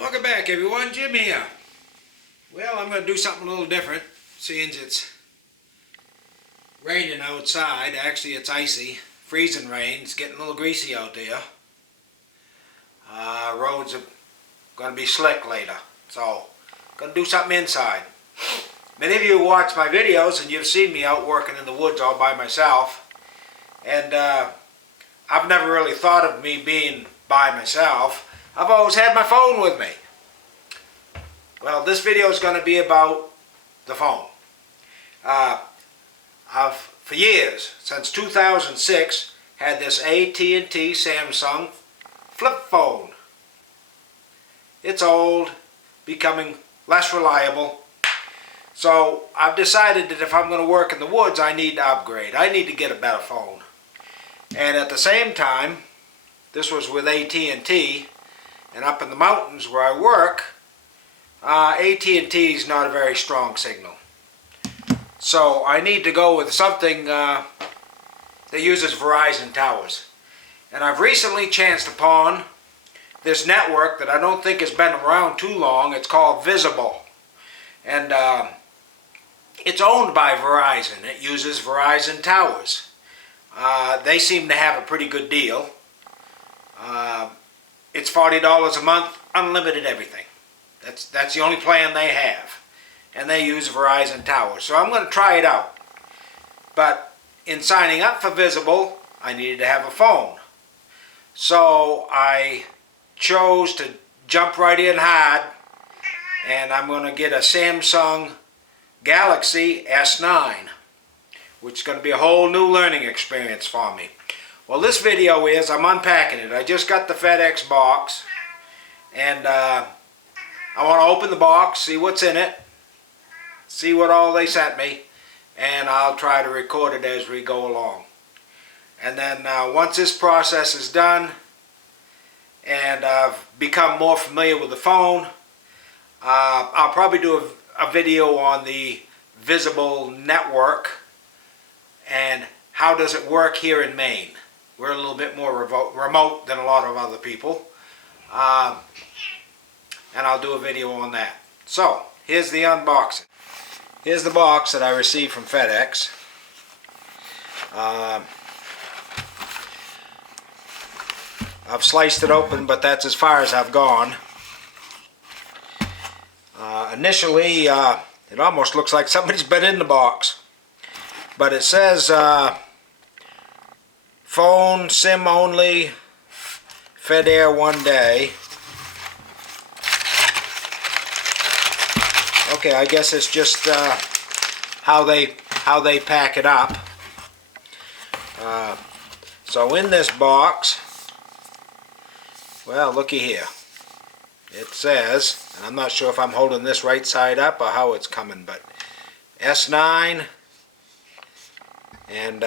Welcome back, everyone. Jim here. Well, I'm going to do something a little different, seeing it's raining outside. Actually, it's icy, freezing rain. It's getting a little greasy out there. Roads are going to be slick later, so I'm going to do something inside. Many of you watch my videos, and you've seen me out working in the woods all by myself. And I've never really thought of me being by myself. I've always had my phone with me. Well, this video is going to be about the phone. I've, for years, since 2006, had this AT&T Samsung flip phone. It's old, becoming less reliable. So I've decided that if I'm going to work in the woods, I need to upgrade. I need to get a better phone. And at the same time, this was with AT&T, and up in the mountains where I work, AT&T is not a very strong signal. So I need to go with something that uses Verizon towers. And I've recently chanced upon this network that I don't think has been around too long. It's called Visible. And it's owned by Verizon. It uses Verizon towers. They seem to have a pretty good deal. It's $40 a month, unlimited everything. That's the only plan they have. And they use Verizon towers. So I'm going to try it out. But in signing up for Visible, I needed to have a phone. So I chose to jump right in hard, and I'm going to get a Samsung Galaxy S9, which is going to be a whole new learning experience for me. Well, this video is, I'm unpacking it. I just got the FedEx box, and I want to open the box, see what's in it, see what all they sent me, and I'll try to record it as we go along. And then once this process is done, and I've become more familiar with the phone, I'll probably do a video on the Visible network and how does it work here in Maine. We're a little bit more remote than a lot of other people. And I'll do a video on that. So, here's the unboxing. Here's the box that I received from FedEx. I've sliced it open, but that's as far as I've gone. Initially, it almost looks like somebody's been in the box. But it says, phone, SIM only, Fed Air 1 day. Okay, I guess it's just how they pack it up. So in this box, well, looky here. It says, and I'm not sure if I'm holding this right side up or how it's coming, but S9 and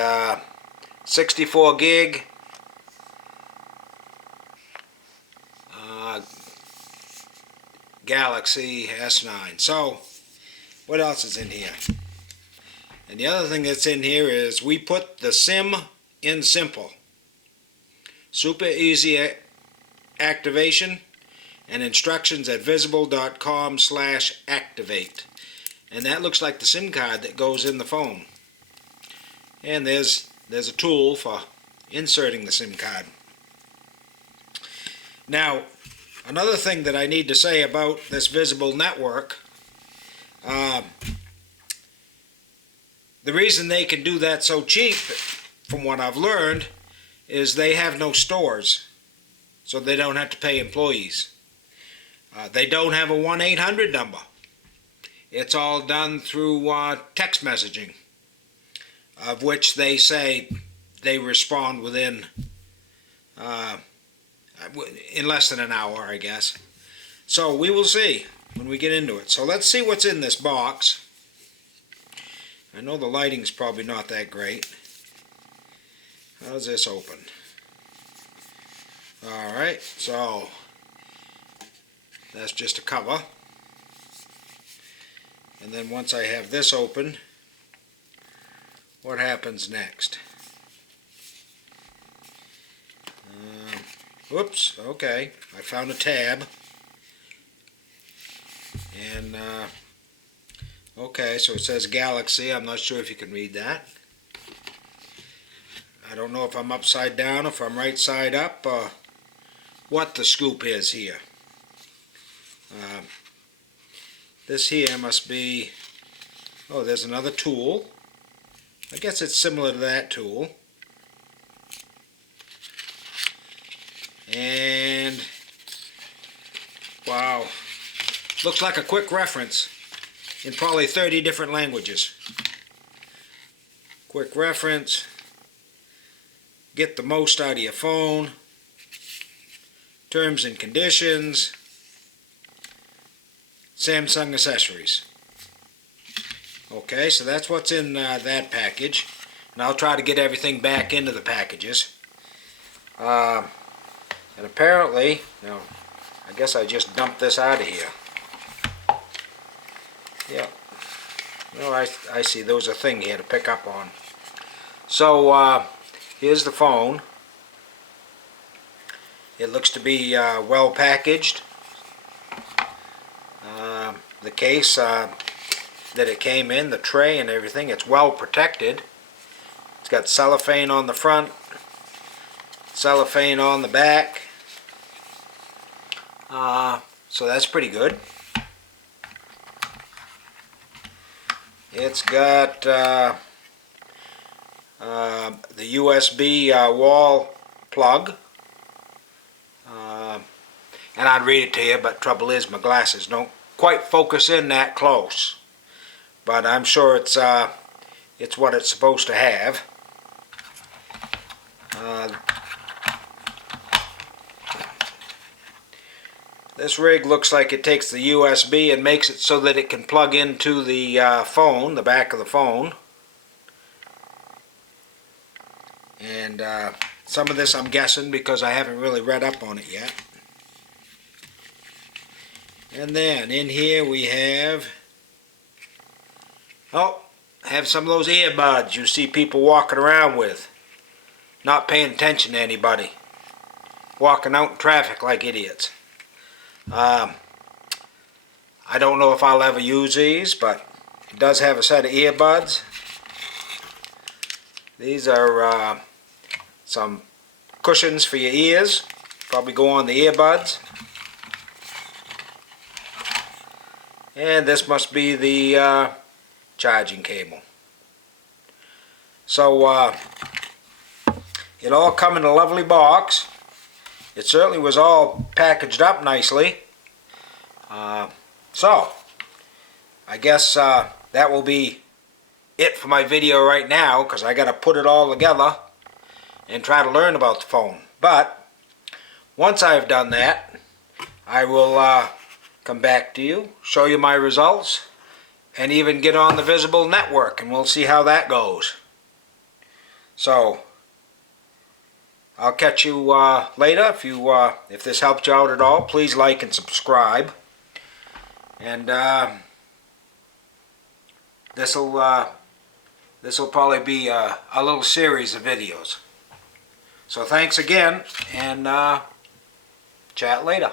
64 gig. Galaxy S9. So, what else is in here? And the other thing that's in here is we put the SIM in simple. Super easy activation and instructions at visible.com/activate. And that looks like the SIM card that goes in the phone. And there's a tool for inserting the SIM card. Now, another thing that I need to say about this Visible network, the reason they can do that so cheap, from what I've learned, is they have no stores, so they don't have to pay employees. They don't have a 1-800 number. It's all done through text messaging, of which they say they respond within in less than an hour, I guess. So we will see when we get into it. So let's see what's in this box. I know the lighting's probably not that great. How's this open? Alright, so that's just a cover. And then once I have this open, what happens next? Whoops, okay, I found a tab. And okay, so it says Galaxy. I'm not sure if you can read that. I don't know if I'm upside down, if I'm right side up, what the scoop is here. This here must be, oh, there's another tool. I guess it's similar to that tool. And, wow, looks like a quick reference in probably 30 different languages. Quick reference, get the most out of your phone, terms and conditions, Samsung accessories. Okay, so that's what's in that package. And I'll try to get everything back into the packages. And apparently, now, I guess I just dumped this out of here. Yeah. No, I see there was a thing here to pick up on. So, here's the phone. It looks to be well packaged. The case that it came in, the tray and everything, it's well protected. It's got cellophane on the front, cellophane on the back. So that's pretty good. It's got the USB wall plug. And I'd read it to you, but trouble is my glasses don't quite focus in that close. But I'm sure it's what it's supposed to have. This rig looks like it takes the USB and makes it so that it can plug into the phone, the back of the phone. And some of this I'm guessing because I haven't really read up on it yet. And then in here we have, have some of those earbuds you see people walking around with, not paying attention to anybody, walking out in traffic like idiots. I don't know if I'll ever use these, but it does have a set of earbuds. These are some cushions for your ears, probably go on the earbuds. And this must be the charging cable. So it all come in a lovely box. It certainly was all packaged up nicely. So I guess that will be it for my video right now, because I got to put it all together and try to learn about the phone. But once I've done that, I will come back to you, show you my results, and even get on the Visible network, and we'll see how that goes. So I'll catch you later. If this helped you out at all, please like and subscribe. And this will probably be a little series of videos. So thanks again, and chat later.